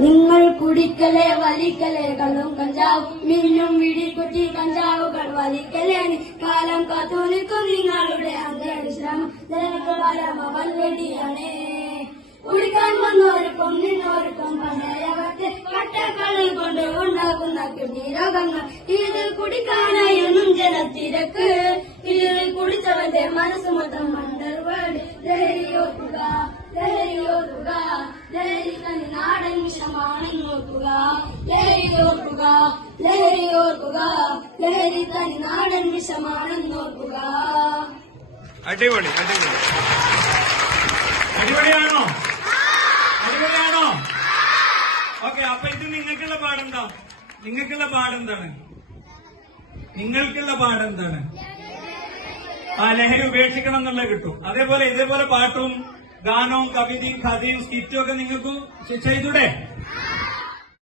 നിങ്ങൾ കുടിക്കലേ വലിക്കലേ കള്ളും കഞ്ചാവും മീനും വിടിക്കുറ്റി കഞ്ചാവുകൾ വലിക്കലേ. കാലം കാത്തു നിൽക്കും നിങ്ങളുടെ വൻവെടിയാണേ കുടിക്കാൻ വന്നവർക്കും നിന്നവർക്കും പണയവത്തെ കട്ടക്കള്ളിൽ കൊണ്ട് ഉണ്ടാക്കുന്ന കുടീരോഗങ്ങൾ രോഗങ്ങൾ ഇത് കുടിക്കാനായി എന്നും ജനത്തിരക്ക്. ഇത് കുടിച്ചവന്റെ മനസ്സ് മൊത്തം അണ്ടർവേഡ് ലഹരിയോർക്കുക ലഹരിയോർക്കുക ലഹരി തനി നാടൻ വിഷമാണെന്ന് ഓർക്കുക ലഹരി ഓർക്കുക ലഹരി തനി നാടൻ ഓർക്കുക അടിപൊളി അടിപൊളി. അടിപൊളിയാണോ? അടിപൊളിയാണോ? ഓക്കെ അപ്പൊ ഇത് നിങ്ങൾക്കുള്ള പാടെന്താ? നിങ്ങൾക്കുള്ള പാടെന്താണ്? നിങ്ങൾക്കുള്ള പാടെന്താണ്? ആ ലഹരി ഉപേക്ഷിക്കണം എന്നുള്ളത് കിട്ടും. അതേപോലെ ഇതേപോലെ പാട്ടും ഗാനവും കവിതയും കഥയും സ്കിറ്റും ഒക്കെ നിങ്ങൾക്ക് ചെയ്തൂടെ